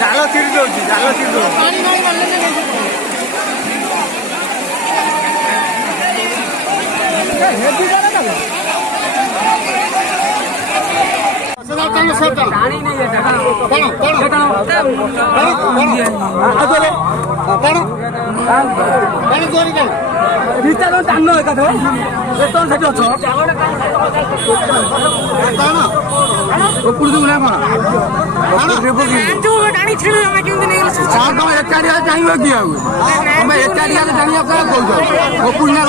ଜାଲ ଚିରି ଦଉଛି ଜାଲ ଚିରି ଦଉଛି ଟାଣ ଏକାଥରେ ସେଠି ଅଛ ଉପରୁ ନା କଣ ଏକାଠି ଚାହିଁବ କି ଆଉ ତମେ ଏକାଠି ଜାଣିବା କଣ କହୁଛ